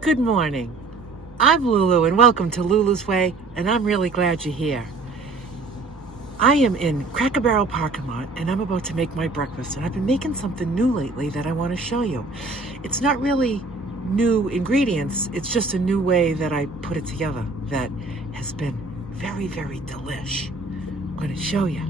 Good morning. I'm Lulu and welcome to Lulu's Way, and I'm really glad you're here. I am in Cracker Barrel parking lot and I'm about to make my breakfast, and I've been making something new lately that I want to show you. It's not really new ingredients, it's just a new way that I put it together that has been very, very delish. I'm going to show you.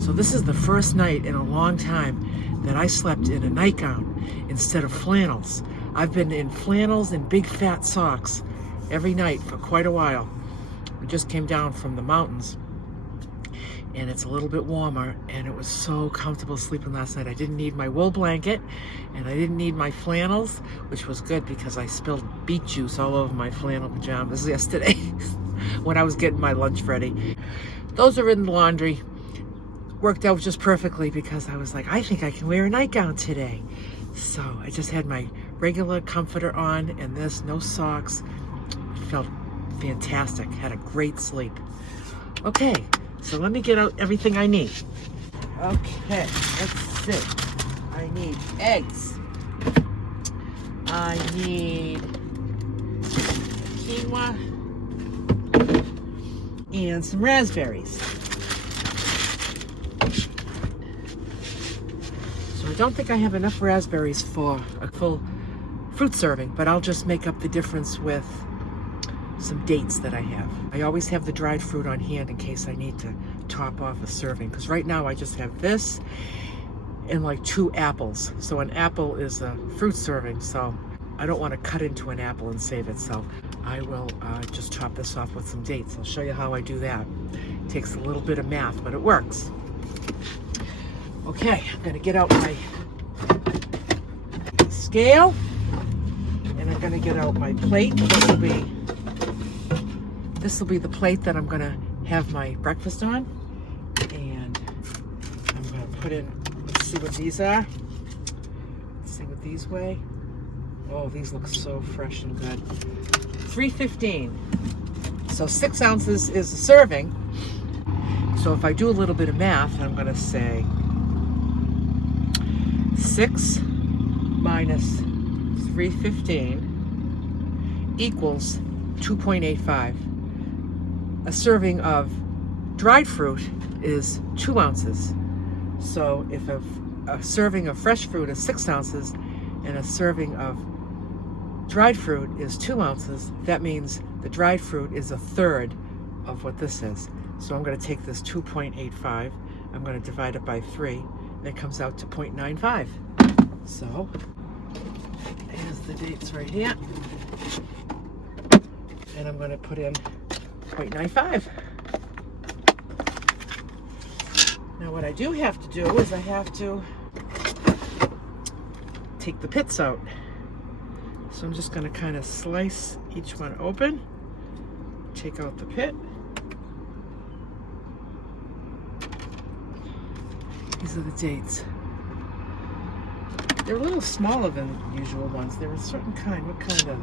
So this is the first night in a long time that I slept in a nightgown instead of flannels. I've been in flannels and big fat socks every night for quite a while. We just came down from the mountains and it's a little bit warmer, and it was so comfortable sleeping last night. I didn't need my wool blanket and I didn't need my flannels, which was good because I spilled beet juice all over my flannel pajamas yesterday when I was getting my lunch ready. Those are in the laundry. Worked out just perfectly because I was like, I think I can wear a nightgown today. So I just had my regular comforter on and this, no socks. Felt fantastic, had a great sleep. Okay, so let me get out everything I need. Okay, let's see. I need eggs. I need quinoa and some raspberries. I don't think I have enough raspberries for a full fruit serving, but I'll just make up the difference with some dates that I have. I always have the dried fruit on hand in case I need to top off a serving, because right now I just have this and like 2 apples. So an apple is a fruit serving, so I don't want to cut into an apple and save it, so I will just chop this off with some dates. I'll show you how I do that. It takes a little bit of math, but it works. Okay, I'm gonna get out my scale and I'm gonna get out my plate. This will be the plate that I'm gonna have my breakfast on. And I'm gonna put in, let's see what these are. Let's see what these weigh. Oh, these look so fresh and good. 315. So 6 ounces is a serving. So if I do a little bit of math, I'm gonna say 6 minus 315 equals 2.85. A serving of dried fruit is 2 ounces. So if a serving of fresh fruit is 6 ounces and a serving of dried fruit is 2 ounces, that means the dried fruit is a third of what this is. So I'm going to take this 2.85, I'm going to divide it by 3, and it comes out to 0.95. So, here's the dates right here. And I'm going to put in 0.95. Now what I do have to do is I have to take the pits out. So I'm just going to kind of slice each one open, take out the pit. These are the dates. They're a little smaller than usual ones. They're a certain kind. What kind are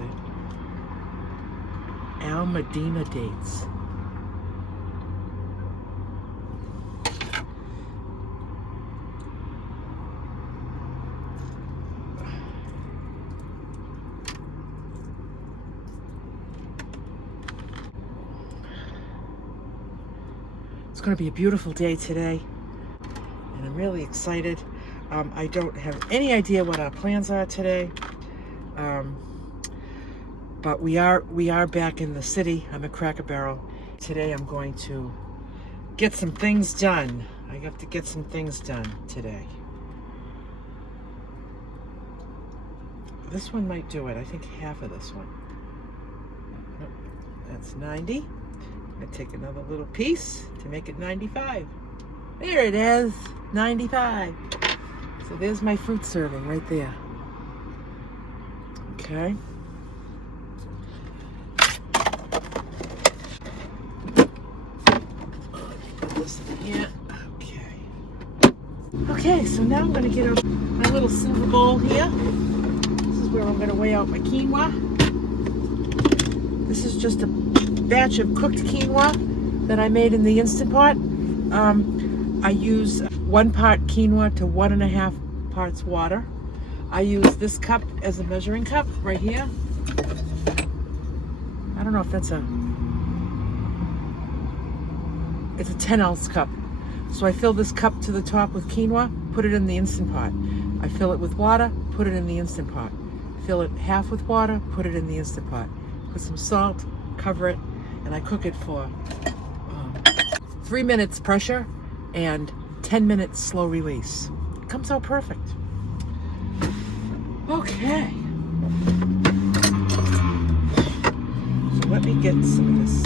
they? Almadina dates. It's going to be a beautiful day today. And I'm really excited. I don't have any idea what our plans are today, but we are back in the city. I'm at Cracker Barrel. Today I'm going to get some things done. I have to get some things done today. This one might do it. I think half of this one. Nope, that's 90. I'm going to take another little piece to make it 95. There it is, 95. So there's my fruit serving right there. Okay. Put this in here. Okay. Okay, so now I'm going to get out my little silver bowl here. This is where I'm going to weigh out my quinoa. This is just a batch of cooked quinoa that I made in the Instant Pot. I use 1 part quinoa to 1.5 parts water. I use this cup as a measuring cup right here. don't know if that's it's a 10-ounce cup. So I fill this cup to the top with quinoa, put it in the Instant Pot. I fill it with water, put it in the Instant Pot. Fill it half with water, put it in the Instant Pot. Put some salt, cover it, and I cook it for 3 minutes pressure and 10 minutes slow release. It comes out perfect. Okay. So let me get some of this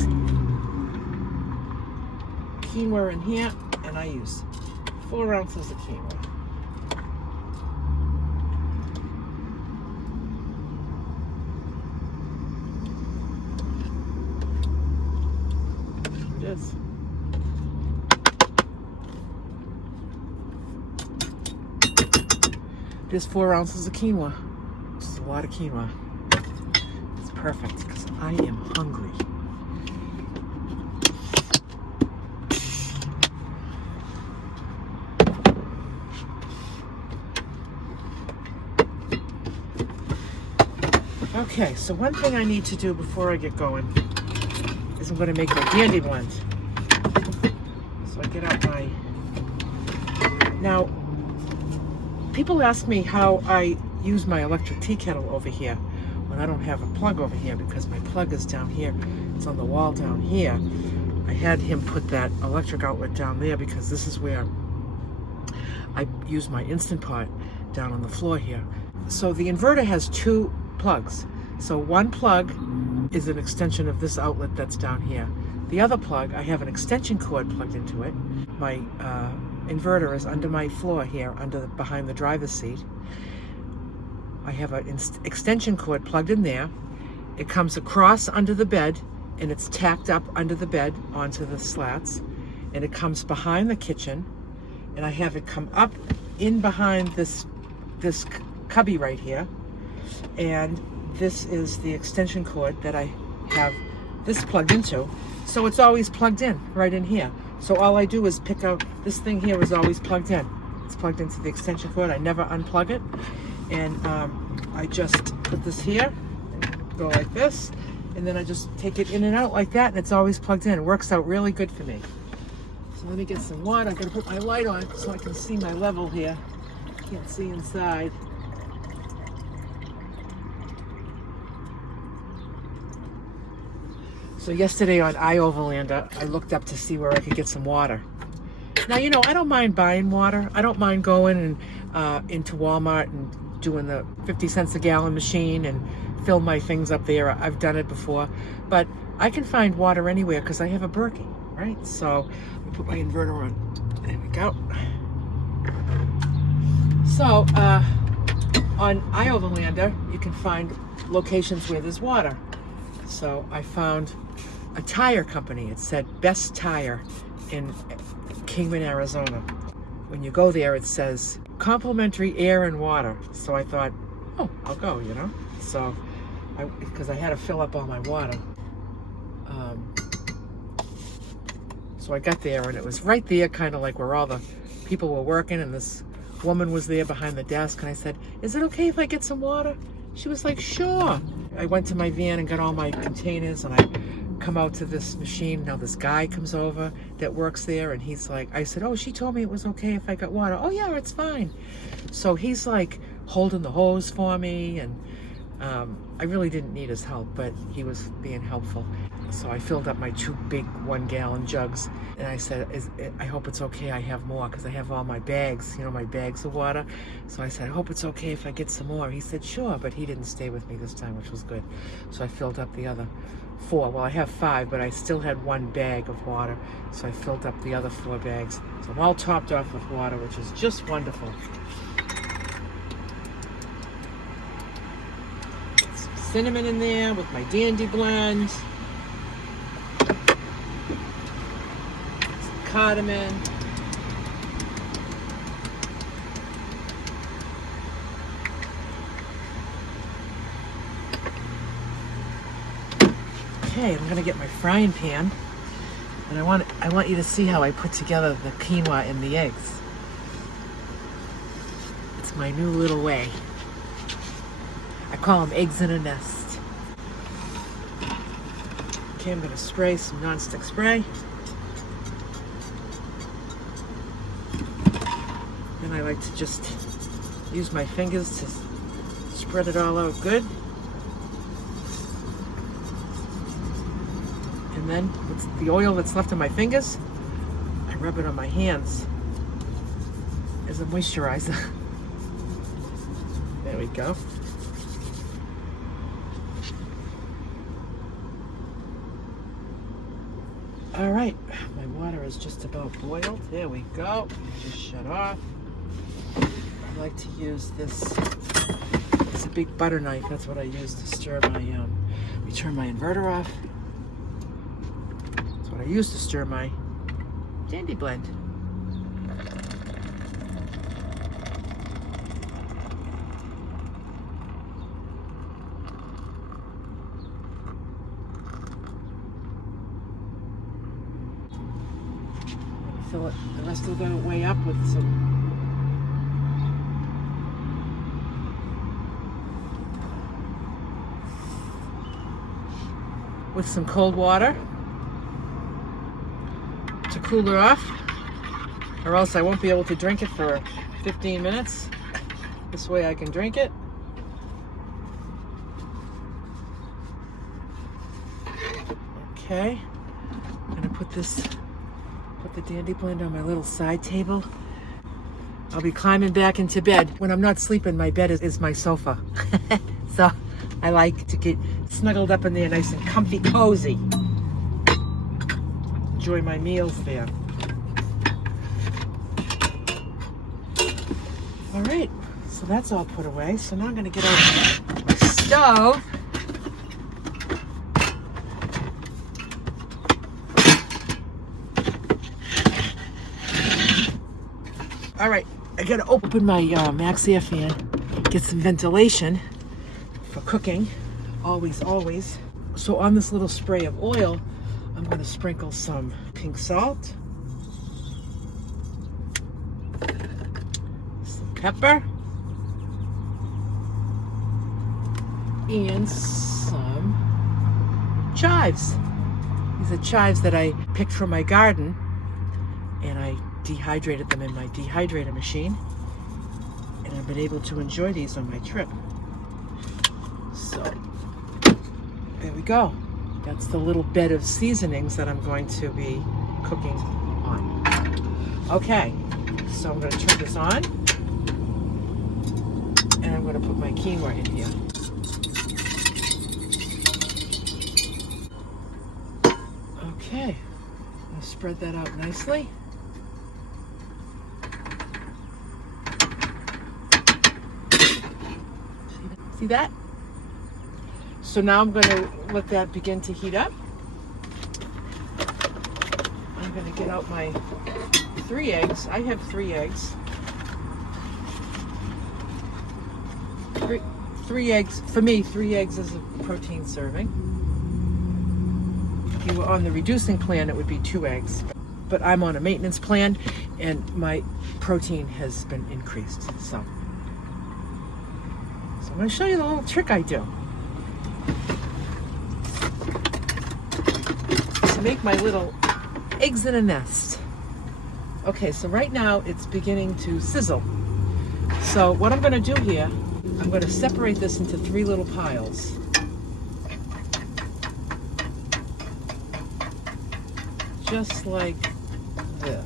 quinoa in here, and I use 4 ounces of quinoa. It is. Just 4 ounces of quinoa, which is a lot of quinoa. It's perfect because I am hungry. Okay, so one thing I need to do before I get going is I'm going to make my dandy blend. So I get out my... Now, people ask me how I use my electric tea kettle over here when I don't have a plug over here, because my plug is down here. It's on the wall down here. I had him put that electric outlet down there because this is where I use my Instant Pot, down on the floor here. So the inverter has 2 plugs. So one plug is an extension of this outlet that's down here. The other plug, I have an extension cord plugged into it. My inverter is under my floor here, behind the driver's seat. I have an extension cord plugged in there. It comes across under the bed, and it's tacked up under the bed onto the slats, and it comes behind the kitchen, and I have it come up in behind this cubby right here, and this is the extension cord that I have this plugged into. So it's always plugged in right in here. So all I do is pick out, this thing here is always plugged in. It's plugged into the extension cord. I never unplug it. And I just put this here, and go like this, and then I just take it in and out like that, and it's always plugged in. It works out really good for me. So let me get some water. I'm gonna put my light on so I can see my level here. Can't see inside. So yesterday on iOverlander, I looked up to see where I could get some water. Now, you know, I don't mind buying water. I don't mind going and into Walmart and doing the 50 cents a gallon machine and fill my things up there. I've done it before. But I can find water anywhere because I have a Berkey, right? So let me put my inverter on. There we go. So on iOverlander, you can find locations where there's water. So I found a tire company. It said Best Tire in Kingman, Arizona. When you go there, it says complimentary air and water. So I thought, oh, I'll go, you know? So, because I had to fill up all my water. So I got there, and it was right there, kind of like where all the people were working, and this woman was there behind the desk, and I said, is it okay if I get some water? She was like, sure. I went to my van and got all my containers, and I come out to this machine. Now this guy comes over that works there, and he's like, I said, oh, she told me it was okay if I got water. Oh yeah, it's fine. So he's like holding the hose for me, and I really didn't need his help, but he was being helpful. So I filled up my 2 big 1-gallon jugs, and I said, I hope it's okay I have more, because I have all my bags, you know, my bags of water. So I said, I hope it's okay if I get some more. He said, sure, but he didn't stay with me this time, which was good. So I filled up the other 4. Well, I have 5, but I still had 1 bag of water, so I filled up the other 4 bags. So I'm all topped off with water, which is just wonderful. Some cinnamon in there with my dandy blend. Cardamom. Okay, I'm gonna get my frying pan, and I want you to see how I put together the quinoa and the eggs. It's my new little way. I call them eggs in a nest. Okay, I'm going to spray some nonstick spray. And I like to just use my fingers to spread it all out good. And then with the oil that's left on my fingers, I rub it on my hands as a moisturizer. There we go. All right, my water is just about boiled. There we go. Just shut off. I like to use this. It's a big butter knife. That's what I use to stir my. We turn my inverter off. That's what I use to stir my dandy blend. Fill it the rest of the way up with some cold water to cool it off, or else I won't be able to drink it for 15 minutes. This way I can drink it. Okay, I'm gonna put the dandy blend on my little side table. I'll be climbing back into bed. When I'm not sleeping, my bed is my sofa. So I like to get snuggled up in there nice and comfy, cozy. Enjoy my meals there. All right, so that's all put away. So now I'm gonna get out my stove. All right, I gotta open my Max Air fan, get some ventilation for cooking, always, always. So on this little spray of oil, I'm gonna sprinkle some pink salt, some pepper, and some chives. These are chives that I picked from my garden, and I dehydrated them in my dehydrator machine, and I've been able to enjoy these on my trip. So there we go. That's the little bed of seasonings that I'm going to be cooking on. Okay, so I'm going to turn this on, and I'm going to put my quinoa in here. Okay, I'll spread that out nicely. See that? So now I'm going to let that begin to heat up. I'm going to get out my 3 eggs. I have 3 eggs. Three eggs. For me, 3 eggs is a protein serving. If you were on the reducing plan, it would be 2 eggs. But I'm on a maintenance plan, and my protein has been increased. So I'm going to show you the little trick I do to make my little eggs in a nest. Okay, so right now it's beginning to sizzle. So what I'm going to do here, I'm going to separate this into 3 little piles. Just like this.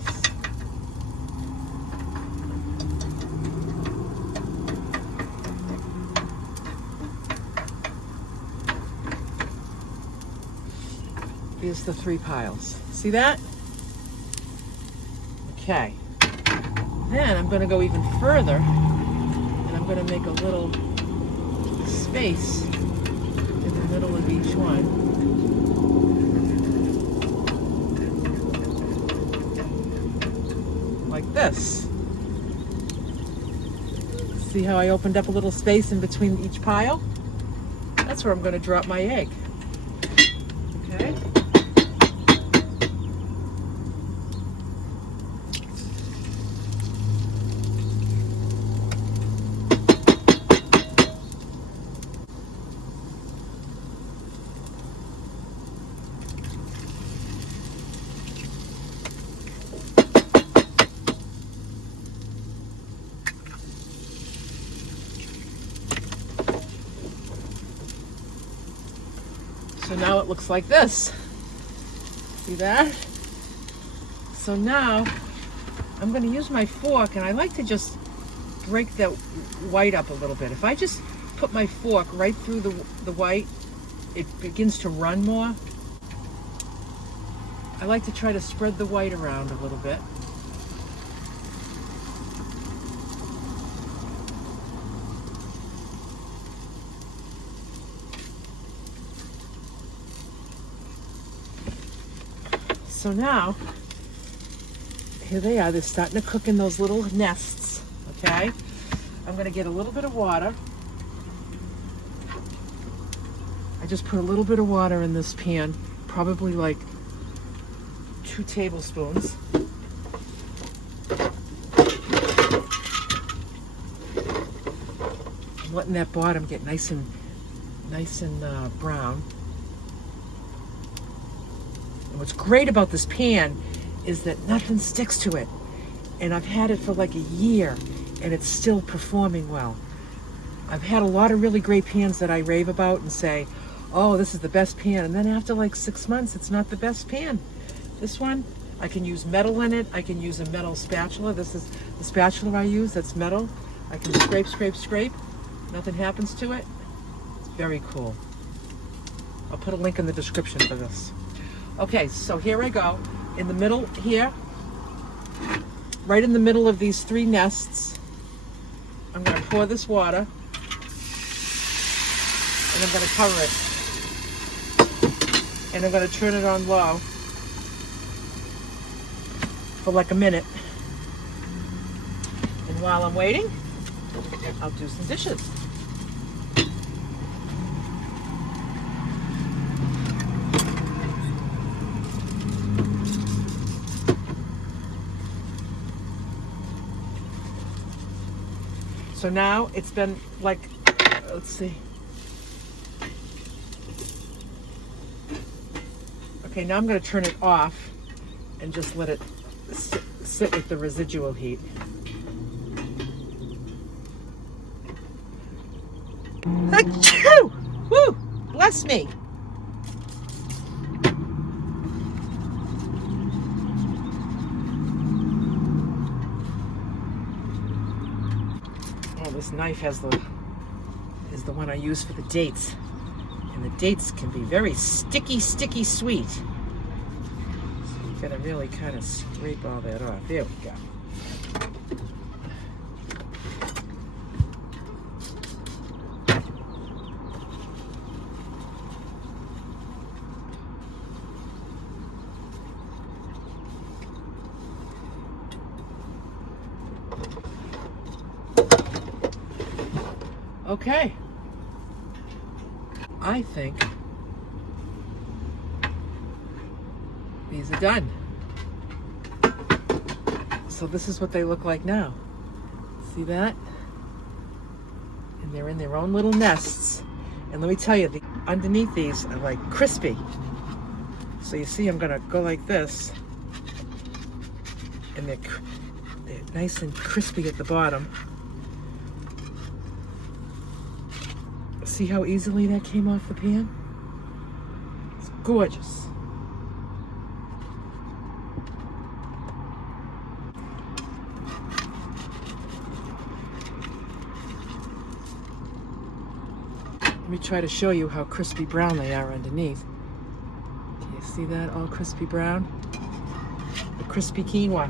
Here's the 3 piles. See that? Okay. Then I'm going to go even further, and I'm going to make a little space in the middle of each one. Like this. See how I opened up a little space in between each pile? That's where I'm going to drop my egg. Okay. So now it looks like this. See that? So now I'm going to use my fork, and I like to just break the white up a little bit. If I just put my fork right through the white, it begins to run more. I like to try to spread the white around a little bit. So now, here they are. They're starting to cook in those little nests, okay? I'm gonna get a little bit of water. I just put a little bit of water in this pan, probably like 2 tablespoons. I'm letting that bottom get nice and brown. And what's great about this pan is that nothing sticks to it. And I've had it for like a year and it's still performing well. I've had a lot of really great pans that I rave about and say, oh, this is the best pan. And then after like 6 months, it's not the best pan. This one, I can use metal in it. I can use a metal spatula. This is the spatula I use, that's metal. I can scrape, scrape, scrape. Nothing happens to it. It's very cool. I'll put a link in the description for this. Okay, so here I go. In the middle here, right in the middle of these 3 nests, I'm going to pour this water and I'm going to cover it. And I'm going to turn it on low for like a minute. And while I'm waiting, I'll do some dishes. So now it's been like, let's see. Okay, now I'm going to turn it off and just let it sit with the residual heat. Achoo! Woo! Bless me. This knife is the one I use for the dates. And the dates can be very sticky, sticky sweet. So you gotta really kind of scrape all that off. There we go. Okay, I think these are done. So this is what they look like now. See that? And they're in their own little nests. And let me tell you, underneath these are like crispy. So you see I'm gonna go like this. And they're nice and crispy at the bottom. See how easily that came off the pan? It's gorgeous. Let me try to show you how crispy brown they are underneath. Can you see that, all crispy brown? The crispy quinoa.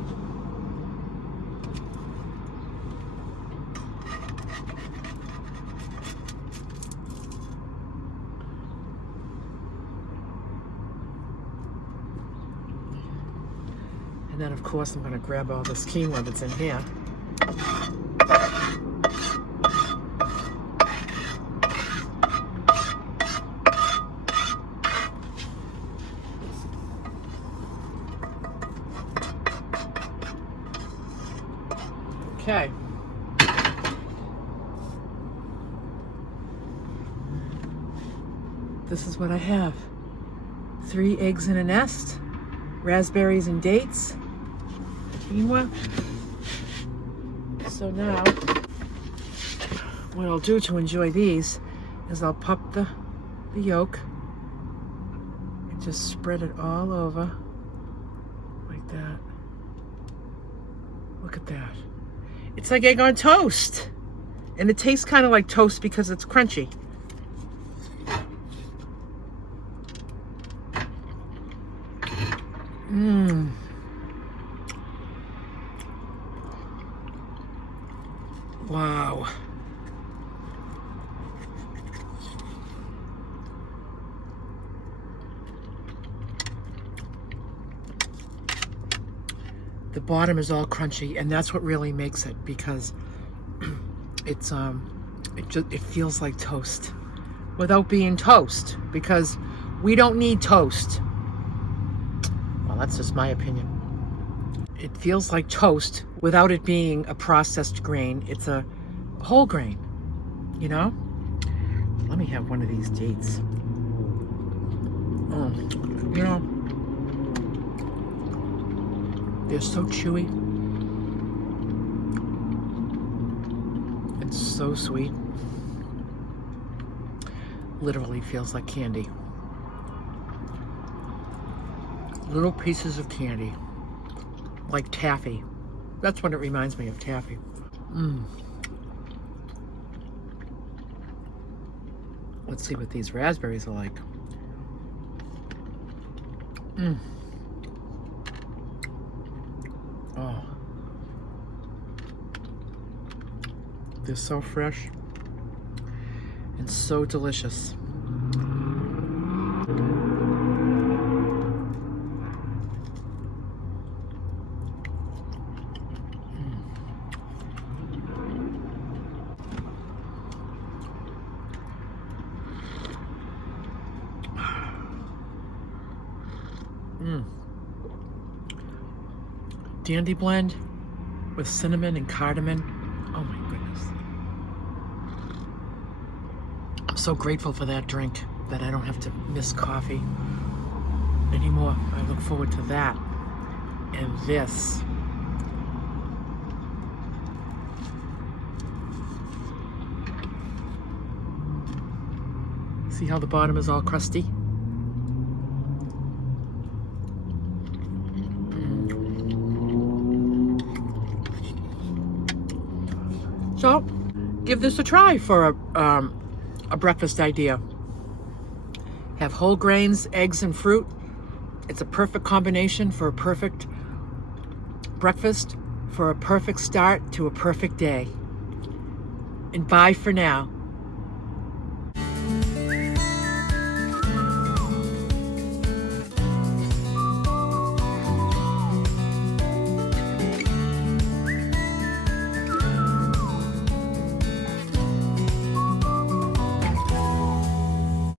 And then, of course, I'm going to grab all this quinoa that's in here. Okay. This is what I have. 3 eggs in a nest, raspberries and dates, quinoa. So now, what I'll do to enjoy these is I'll pop the yolk Just spread it all over like that. Look at that. It's like egg on toast. And it tastes kind of like toast because it's crunchy. Mmm. Wow. The bottom is all crunchy, and that's what really makes it, because it's it feels like toast without being toast, because we don't need toast. Well, that's just my opinion. It feels like toast without it being a processed grain. It's a whole grain, you know? Let me have one of these dates. Oh, you know, they're so chewy. It's so sweet. Literally feels like candy. Little pieces of candy. Like taffy. That's what it reminds me of, taffy. Mmm. Let's see what these raspberries are like. Mmm. Oh. They're so fresh and so delicious. Dandy blend with cinnamon and cardamom. Oh my goodness. I'm so grateful for that drink that I don't have to miss coffee anymore. I look forward to that. And this. See how the bottom is all crusty? So, give this a try for a breakfast idea. Have whole grains, eggs, and fruit. It's a perfect combination for a perfect breakfast, for a perfect start to a perfect day. And bye for now.